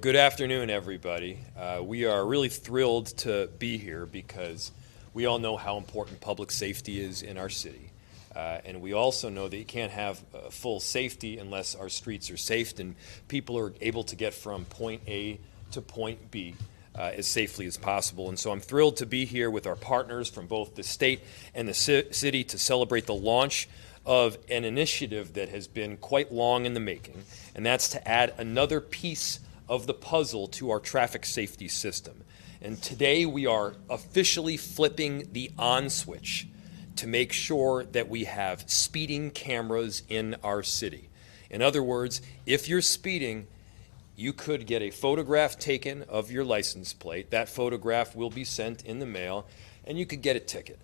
Good afternoon, everybody. We are really thrilled to be here because we all know how important public safety is in our city. And we also know that you can't have full safety unless our streets are safe and people are able to get from point A to point B as safely as possible. And so I'm thrilled to be here with our partners from both the state and the city to celebrate the launch of an initiative that has been quite long in the making, and that's to add another piece of the puzzle to our traffic safety system. And today we are officially flipping the on switch to make sure that we have speeding cameras in our city. In other words, if you're speeding, you could get a photograph taken of your license plate. That photograph will be sent in the mail, and you could get a ticket.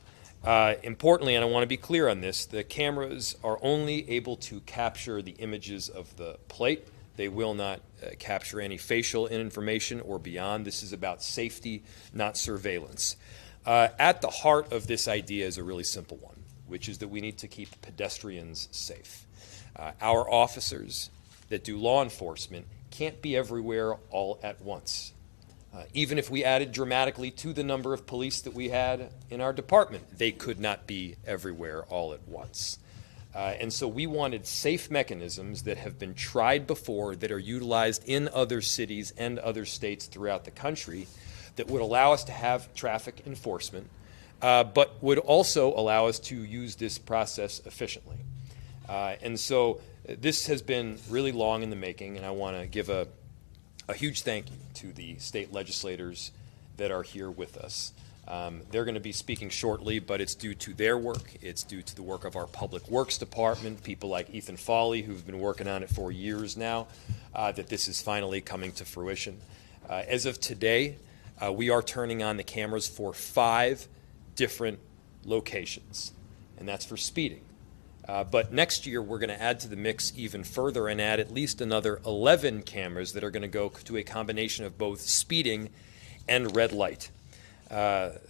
Importantly, and I want to be clear on this, the cameras are only able to capture the images of the plate. They will not capture any facial information or beyond. This is about safety, not surveillance. At the heart of this idea is a really simple one, which is that we need to keep pedestrians safe. Our officers that do law enforcement can't be everywhere all at once. Even if we added dramatically to the number of police that we had in our department, they could not be everywhere all at once. And so we wanted safe mechanisms that have been tried before, that are utilized in other cities and other states throughout the country, that would allow us to have traffic enforcement, but would also allow us to use this process efficiently. And so this has been really long in the making, and I want to give a huge thank you to the state legislators that are here with us. They're going to be speaking shortly, but it's due to their work. It's due to the work of our Public Works Department, people like Ethan Foley, who've been working on it for years now, that this is finally coming to fruition. As of today, we are turning on the cameras for 5 different locations, and that's for speeding. But next year, we're going to add to the mix even further and add at least another 11 cameras that are going to go to a combination of both speeding and red light.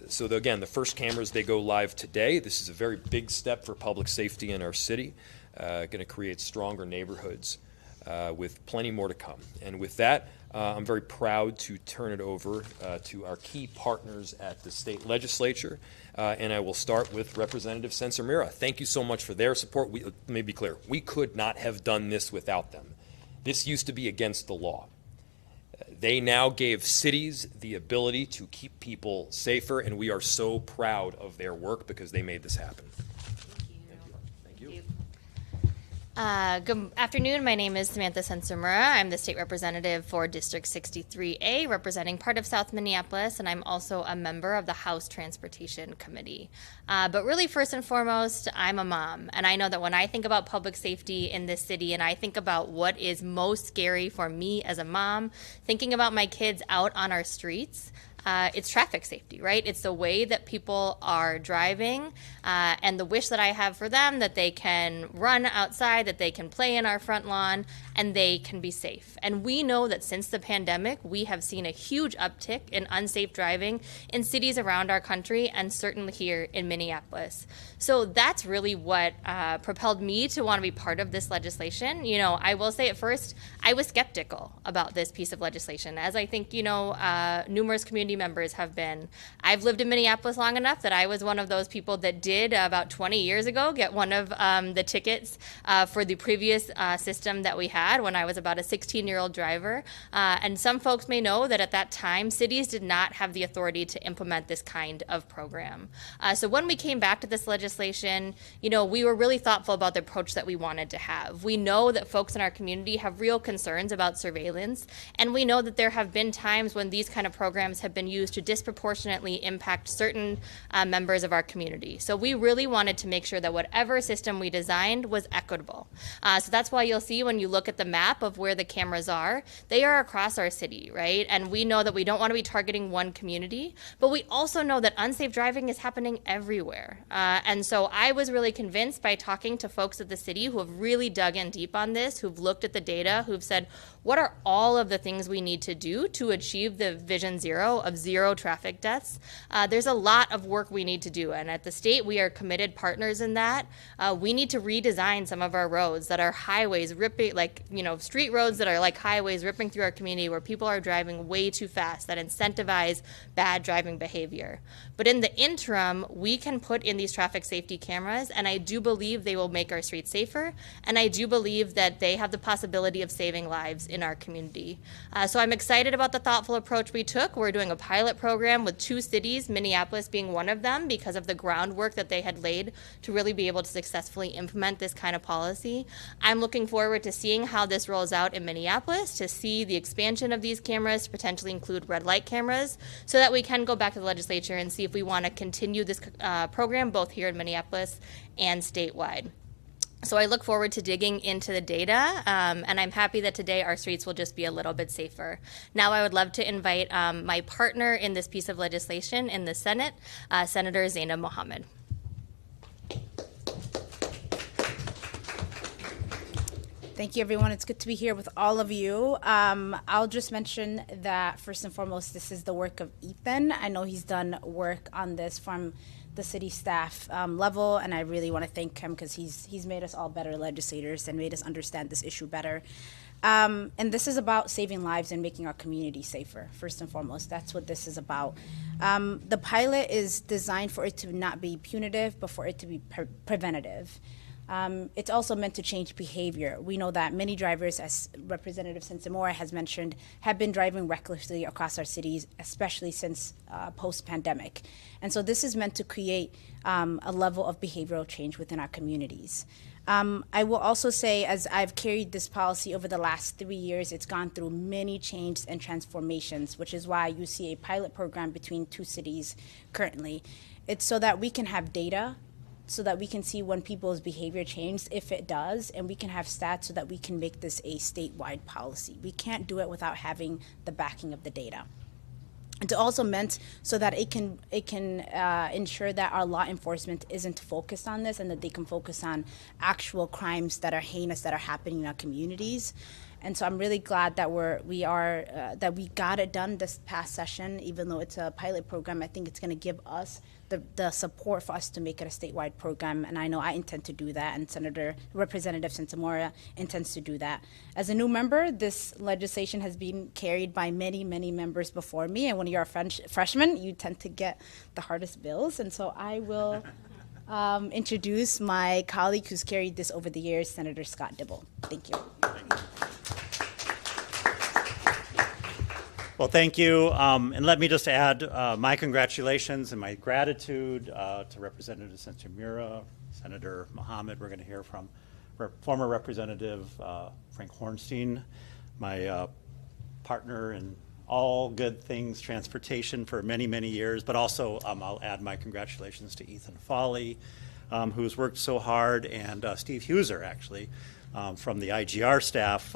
So again, the first cameras, they go live today. This is a very big step for public safety in our city, going to create stronger neighborhoods with plenty more to come. And with that, I'm very proud to turn it over to our key partners at the state legislature. And I will start with Representative Sencer-Mira. Thank you so much for their support. Let me be clear. We could not have done this without them. This used to be against the law. They now gave cities the ability to keep people safer, and we are so proud of their work because they made this happen. Good afternoon. My name is Samantha Sencer-Mira. I'm the state representative for District 63A, representing part of South Minneapolis, and I'm also a member of the House Transportation Committee. But really, first and foremost, I'm a mom, and I know that when I think about public safety in this city and I think about what is most scary for me as a mom, thinking about my kids out on our streets, it's traffic safety, right? It's the way that people are driving and the wish that I have for them that they can run outside, that they can play in our front lawn, and they can be safe. And we know that since the pandemic, we have seen a huge uptick in unsafe driving in cities around our country and certainly here in Minneapolis. So that's really what propelled me to want to be part of this legislation. You know, I will say at first, I was skeptical about this piece of legislation, as I think, numerous community members have been. I've lived in Minneapolis long enough that I was one of those people that did about 20 years ago get one of the tickets for the previous system that we had when I was about a 16-year-old driver. And some folks may know that at that time, cities did not have the authority to implement this kind of program. So when we came back to this legislation, we were really thoughtful about the approach that we wanted to have. We know that folks in our community have real concerns about surveillance, and we know that there have been times when these kind of programs have been used to disproportionately impact certain members of our community. So we really wanted to make sure that whatever system we designed was equitable. So that's why you'll see when you look at the map of where the cameras are, they are across our city, right? And we know that we don't want to be targeting one community, but we also know that unsafe driving is happening everywhere. And so I was really convinced by talking to folks at the city who have really dug in deep on this, who've looked at the data, who've said, what are all of the things we need to do to achieve the Vision Zero of zero traffic deaths? There's a lot of work we need to do, and at the state, we are committed partners in that. We need to redesign some of our roads that are highways, ripping, like, street roads that are like highways ripping through our community where people are driving way too fast, that incentivize bad driving behavior. But in the interim, we can put in these traffic safety cameras, and I do believe they will make our streets safer, and I do believe that they have the possibility of saving lives in our community. So I'm excited about the thoughtful approach we took. We're doing a pilot program with 2 cities, Minneapolis being one of them, because of the groundwork that they had laid to really be able to successfully implement this kind of policy. I'm looking forward to seeing how this rolls out in Minneapolis, to see the expansion of these cameras to potentially include red light cameras, so that we can go back to the legislature and see if we want to continue this program both here in Minneapolis and statewide. So I look forward to digging into the data, and I'm happy that today our streets will just be a little bit safer. Now I would love to invite my partner in this piece of legislation in the Senate, Senator Zainab Mohammed. Thank you, everyone. It's good to be here with all of you. I'll just mention that, first and foremost, this is the work of Ethan. I know he's done work on this from the city staff level, and I really want to thank him because he's made us all better legislators and made us understand this issue better. And this is about saving lives and making our community safer, first and foremost. That's what this is about. The pilot is designed for it to not be punitive, but for it to be preventative. It's also meant to change behavior. We know that many drivers, as Representative Sensimora has mentioned, have been driving recklessly across our cities, especially since post-pandemic. And so this is meant to create a level of behavioral change within our communities. I will also say, as I've carried this policy over the last 3 years, it's gone through many changes and transformations, which is why you see a pilot program between 2 cities currently. It's so that we can have data, so that we can see when people's behavior changes, if it does, and we can have stats so that we can make this a statewide policy. We can't do it without having the backing of the data. It's also meant so that it can ensure that our law enforcement isn't focused on this and that they can focus on actual crimes that are heinous that are happening in our communities. And so I'm really glad that we got it done this past session. Even though it's a pilot program, I think it's going to give us the support for us to make it a statewide program, and I know I intend to do that, and Representative Sensimora intends to do that. As a new member, this legislation has been carried by many, many members before me, and when you're a freshman, you tend to get the hardest bills, and so I will introduce my colleague who's carried this over the years, Senator Scott Dibble. Thank you. Well, thank you. And let me just add my congratulations and my gratitude to Representative Sensimora, Senator Mohammed. We're going to hear from former Representative Frank Hornstein, my partner in all good things transportation for many, many years. But also, I'll add my congratulations to Ethan Foley, who's worked so hard, and Steve Huser, actually, from the IGR staff.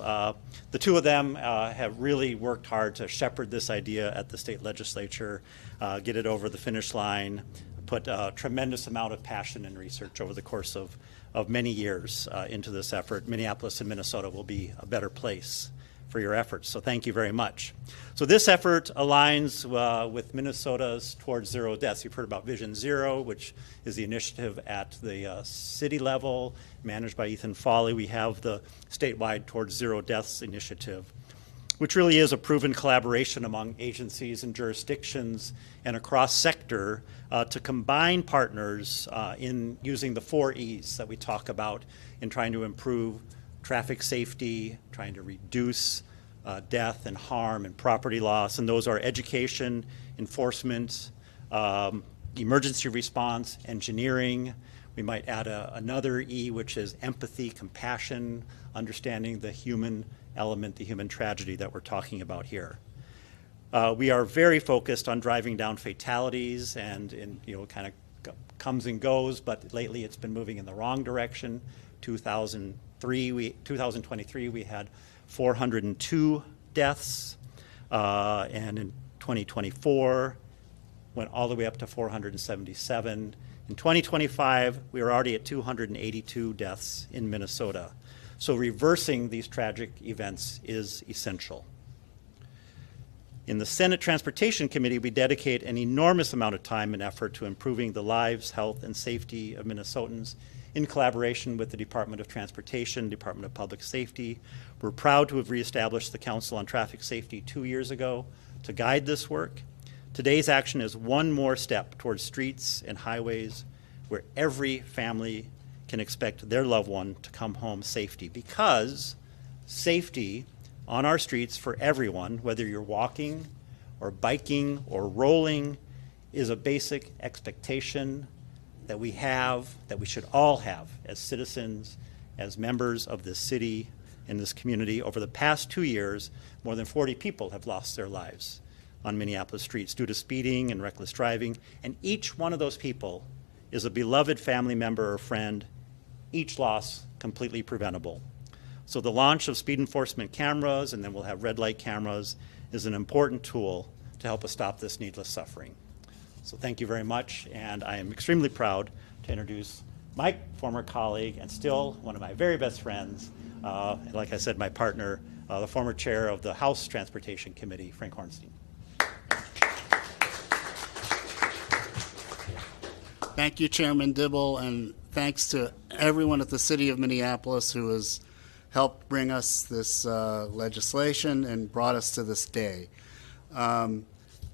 The 2 of them have really worked hard to shepherd this idea at the state legislature, get it over the finish line, put a tremendous amount of passion and research over the course of many years into this effort. Minneapolis and Minnesota will be a better place for your efforts, so thank you very much. So this effort aligns with Minnesota's Towards Zero Deaths. You've heard about Vision Zero, which is the initiative at the city level, managed by Ethan Foley. We have the statewide Towards Zero Deaths initiative, which really is a proven collaboration among agencies and jurisdictions and across sector to combine partners in using the 4 E's that we talk about in trying to improve traffic safety, trying to reduce death and harm and property loss, and those are education, enforcement, emergency response, engineering. We might add another E, which is empathy, compassion, understanding the human element, the human tragedy that we're talking about here. We are very focused on driving down fatalities, and kind of comes and goes, but lately it's been moving in the wrong direction. 2023, we had 402 deaths, and in 2024, went all the way up to 477. In 2025, we were already at 282 deaths in Minnesota. So reversing these tragic events is essential. In the Senate Transportation Committee, we dedicate an enormous amount of time and effort to improving the lives, health, and safety of Minnesotans in collaboration with the Department of Transportation, Department of Public Safety. We're proud to have reestablished the Council on Traffic Safety 2 years ago to guide this work. Today's action is one more step towards streets and highways where every family can expect their loved one to come home safely, because safety on our streets for everyone, whether you're walking or biking or rolling, is a basic expectation that we have, that we should all have as citizens, as members of this city and this community. Over the past 2 years, more than 40 people have lost their lives on Minneapolis streets due to speeding and reckless driving, and each one of those people is a beloved family member or friend, each loss completely preventable. So the launch of speed enforcement cameras, and then we'll have red light cameras, is an important tool to help us stop this needless suffering. So thank you very much, and I am extremely proud to introduce my former colleague and still one of my very best friends, like I said, my partner, the former chair of the House Transportation Committee, Frank Hornstein. Thank you, Chairman Dibble, and thanks to everyone at the City of Minneapolis who has helped bring us this legislation and brought us to this day.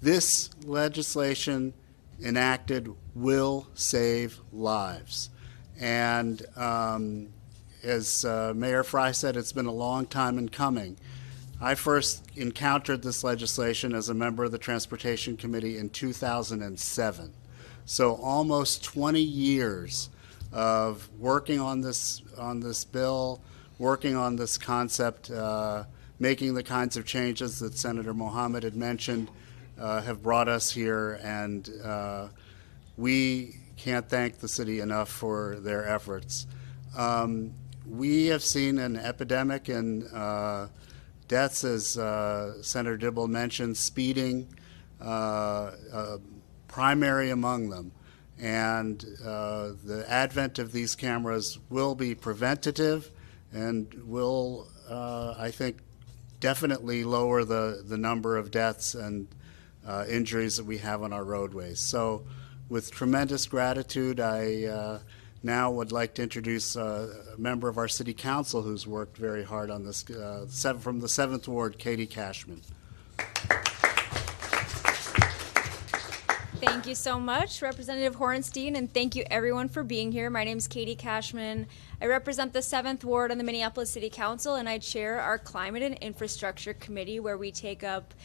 This legislation enacted will save lives. And as Mayor Frey said, it's been a long time in coming. I first encountered this legislation as a member of the Transportation Committee in 2007. So almost 20 years of working on this bill, working on this concept, making the kinds of changes that Senator Mohammed had mentioned, have brought us here, and we can't thank the city enough for their efforts. We have seen an epidemic in deaths, as Senator Dibble mentioned, speeding, primary among them. And the advent of these cameras will be preventative and will, I think, definitely lower the number of deaths and injuries that we have on our roadways. So with tremendous gratitude, I now would like to introduce a member of our City Council who's worked very hard on this, from the 7th Ward, Katie Cashman. Thank you so much, Representative Hornstein, and thank you everyone for being here. My name is Katie Cashman. I represent the 7th Ward on the Minneapolis City Council, and I chair our Climate and Infrastructure Committee, where we take up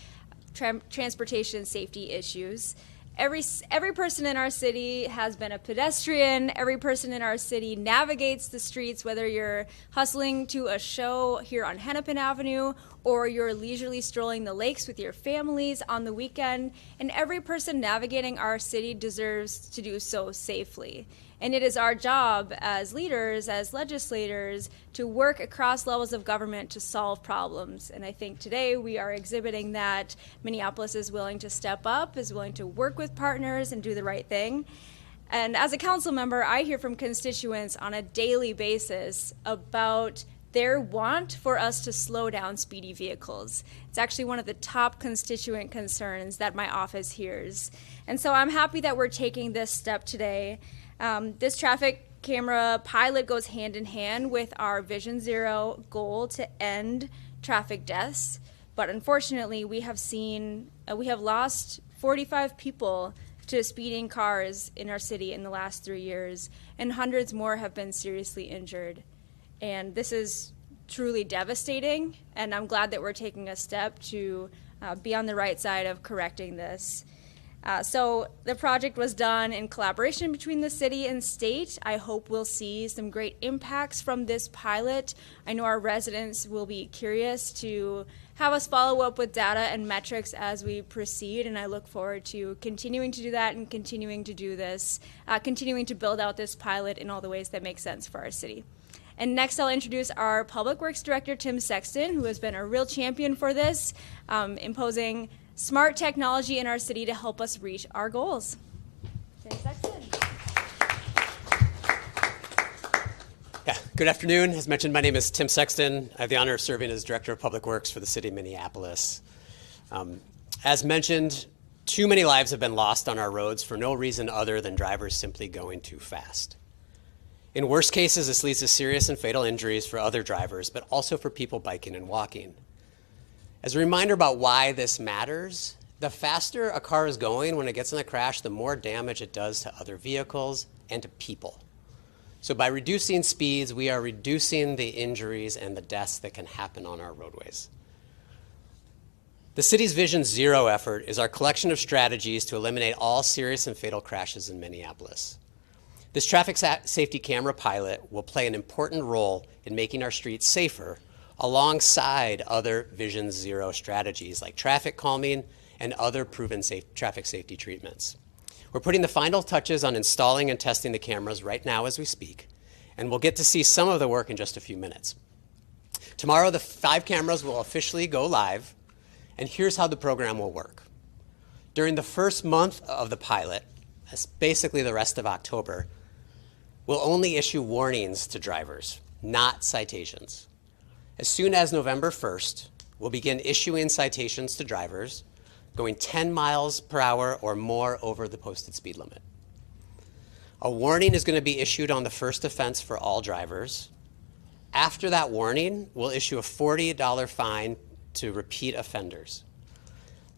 transportation safety issues. Every person in our city has been a pedestrian. Every person in our city navigates the streets, whether you're hustling to a show here on Hennepin Avenue or you're leisurely strolling the lakes with your families on the weekend. And every person navigating our city deserves to do so safely. And it is our job as leaders, as legislators, to work across levels of government to solve problems. And I think today we are exhibiting that Minneapolis is willing to step up, is willing to work with partners and do the right thing. And as a council member, I hear from constituents on a daily basis about their want for us to slow down speedy vehicles. It's actually one of the top constituent concerns that my office hears. And so I'm happy that we're taking this step today. This traffic camera pilot goes hand in hand with our Vision Zero goal to end traffic deaths. But unfortunately, we have lost 45 people to speeding cars in our city in the last 3 years, and hundreds more have been seriously injured. And this is truly devastating, and I'm glad that we're taking a step to be on the right side of correcting this. So the project was done in collaboration between the city and state. I hope we'll see some great impacts from this pilot. I know our residents will be curious to have us follow up with data and metrics as we proceed, and I look forward to continuing to do that and continuing to do this, continuing to build out this pilot in all the ways that make sense for our city. And next I'll introduce our Public Works Director, Tim Sexton, who has been a real champion for this, imposing smart technology in our city to help us reach our goals. Tim Sexton. Yeah, Good afternoon. As mentioned, my name is Tim Sexton. I have the honor of serving as Director of Public Works for the City of Minneapolis. As mentioned, too many lives have been lost on our roads for no reason other than drivers simply going too fast. In worst cases, this leads to serious and fatal injuries for other drivers, but also for people biking and walking. As a reminder about why this matters, the faster a car is going when it gets in a crash, the more damage it does to other vehicles and to people. So by reducing speeds, we are reducing the injuries and the deaths that can happen on our roadways. The city's Vision Zero effort is our collection of strategies to eliminate all serious and fatal crashes in Minneapolis. This traffic safety camera pilot will play an important role in making our streets safer alongside other Vision Zero strategies like traffic calming and other proven traffic safety treatments. We're putting the final touches on installing and testing the cameras right now as we speak, and we'll get to see some of the work in just a few minutes. Tomorrow, the 5 cameras will officially go live, and here's how the program will work. During the first month of the pilot, that's basically the rest of October, we'll only issue warnings to drivers, not citations. As soon as November 1st, we'll begin issuing citations to drivers going 10 miles per hour or more over the posted speed limit. A warning is going to be issued on the first offense for all drivers. After that warning, we'll issue a $40 fine to repeat offenders.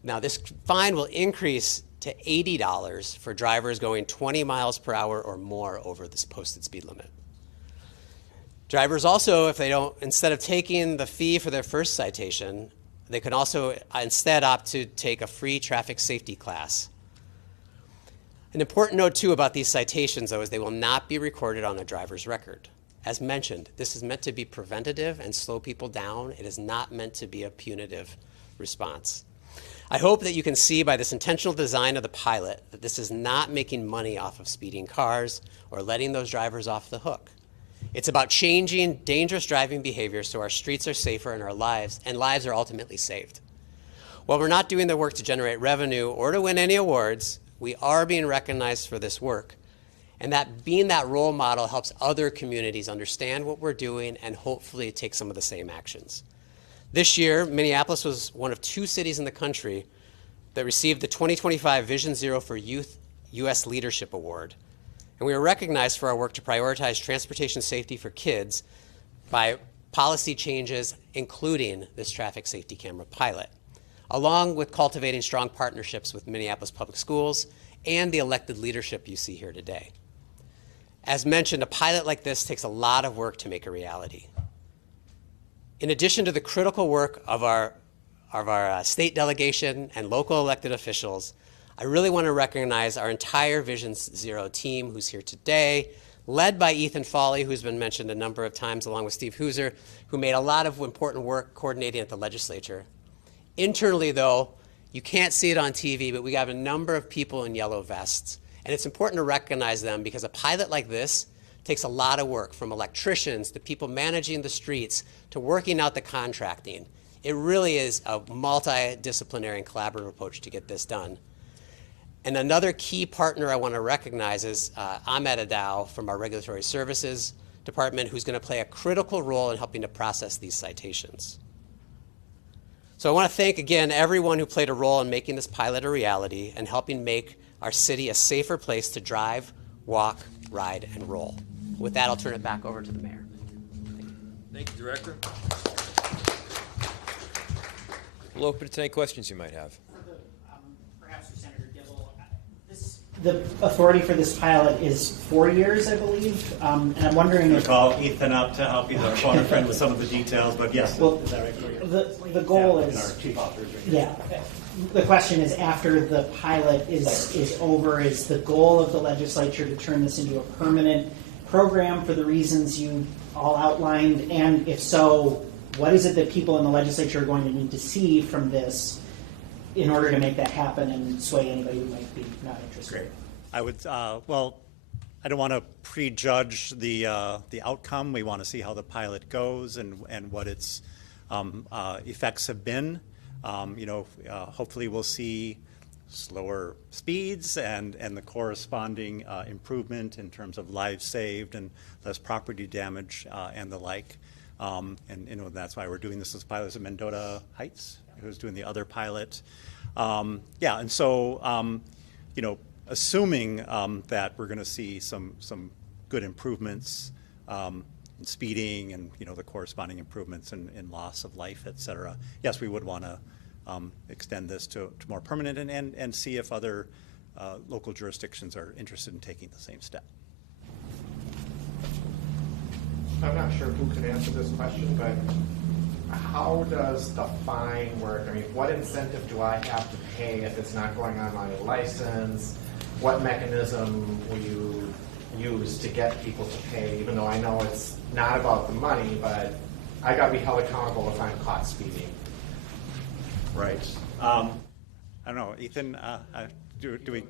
Now, this fine will increase to $80 for drivers going 20 miles per hour or more over this posted speed limit. Drivers also, if they don't, instead of taking the fee for their first citation, they can also instead opt to take a free traffic safety class. An important note, too, about these citations, though, is they will not be recorded on a driver's record. As mentioned, this is meant to be preventative and slow people down. It is not meant to be a punitive response. I hope that you can see by this intentional design of the pilot that this is not making money off of speeding cars or letting those drivers off the hook. It's about changing dangerous driving behavior so our streets are safer and lives are ultimately saved. While we're not doing the work to generate revenue or to win any awards, we are being recognized for this work. And that being that role model helps other communities understand what we're doing and hopefully take some of the same actions. This year, Minneapolis was one of 2 cities in the country that received the 2025 Vision Zero for Youth U.S. Leadership Award. And we were recognized for our work to prioritize transportation safety for kids by policy changes, including this traffic safety camera pilot, along with cultivating strong partnerships with Minneapolis Public Schools and the elected leadership you see here today. As mentioned, a pilot like this takes a lot of work to make a reality. In addition to the critical work of our state delegation and local elected officials, I really want to recognize our entire Vision Zero team who's here today, led by Ethan Foley, who's been mentioned a number of times, along with Steve Hooser, who made a lot of important work coordinating at the legislature. Internally, though, you can't see it on TV, but we have a number of people in yellow vests, and it's important to recognize them because a pilot like this takes a lot of work, from electricians to people managing the streets to working out the contracting. It really is a multidisciplinary and collaborative approach to get this done. And another key partner I want to recognize is Ahmed Adow from our Regulatory Services Department, who's going to play a critical role in helping to process these citations. So I want to thank again everyone who played a role in making this pilot a reality and helping make our city a safer place to drive, walk, ride, and roll. With that, I'll turn it back over to the mayor. Thank you, Director. We'll open it to any questions you might have. Perhaps for Senator Dibble, the authority for this pilot is 4 years, I believe, and I'm wondering I'm going if to call Ethan up to help. He's our corner friend with some of the details, but yes, Well, is that right for you? the goal Yeah, is and our chief officer is right here. yeah. The question is, after the pilot is over, is the goal of the legislature to turn this into a permanent program for the reasons you all outlined? And if so, what is it that people in the legislature are going to need to see from this in order to make that happen and sway anybody who might be not interested? Great. I would, well, I don't want to prejudge the outcome. We want to see how the pilot goes and what its effects have been. Hopefully we'll see slower speeds and the corresponding improvement in terms of lives saved and less property damage and the like. And that's why we're doing this as pilots at Mendota Heights, who's doing the other pilot. Yeah, and so, assuming that we're going to see some good improvements in speeding and, the corresponding improvements in loss of life, et cetera, yes, we would want to extend this to more permanent and see if other local jurisdictions are interested in taking the same step. I'm not sure who can answer this question, but how does the fine work? I mean, what incentive do I have to pay if it's not going on my license? What mechanism will you use to get people to pay, even though I know it's not about the money, but I got to be held accountable if I'm caught speeding? Right. I don't know, Ethan, do we,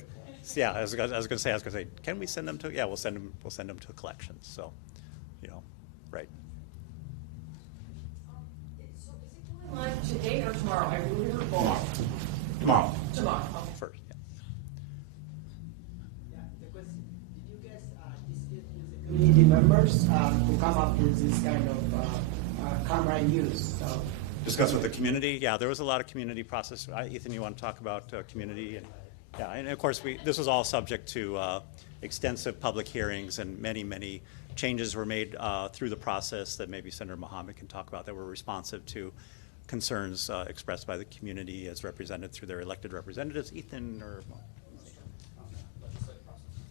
yeah, I was going to say, can we send them to, yeah, we'll send them to collections, so, right. So is it going live today or tomorrow? I really recall. Tomorrow. Tomorrow, okay. First, yeah. Yeah, the question, did you guys discuss with the community members to come up with this kind of camera use? So. Discuss with the community, yeah, there was a lot of community process. Ethan, you want to talk about community? And of course, this was all subject to extensive public hearings, and many changes were made through the process that maybe Senator Mohammed can talk about that were responsive to concerns expressed by the community as represented through their elected representatives. Ethan, or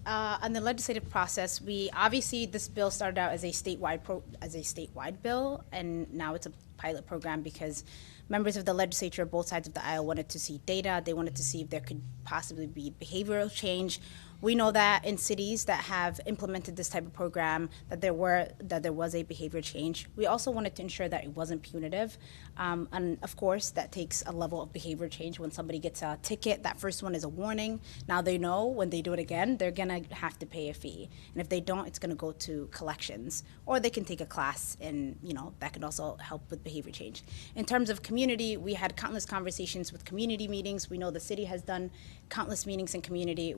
on the legislative process, obviously this bill started out as a statewide bill, and now it's a pilot program because members of the legislature, both sides of the aisle, wanted to see data. They wanted to see if there could possibly be behavioral change. We know that in cities that have implemented this type of program, that there was a behavior change. We also wanted to ensure that it wasn't punitive. And of course, that takes a level of behavior change. When somebody gets a ticket, that first one is a warning. Now they know when they do it again, they're gonna have to pay a fee. And if they don't, it's gonna go to collections. Or they can take a class, and that can also help with behavior change. In terms of community, we had countless conversations with community meetings. We know the city has done countless meetings in community.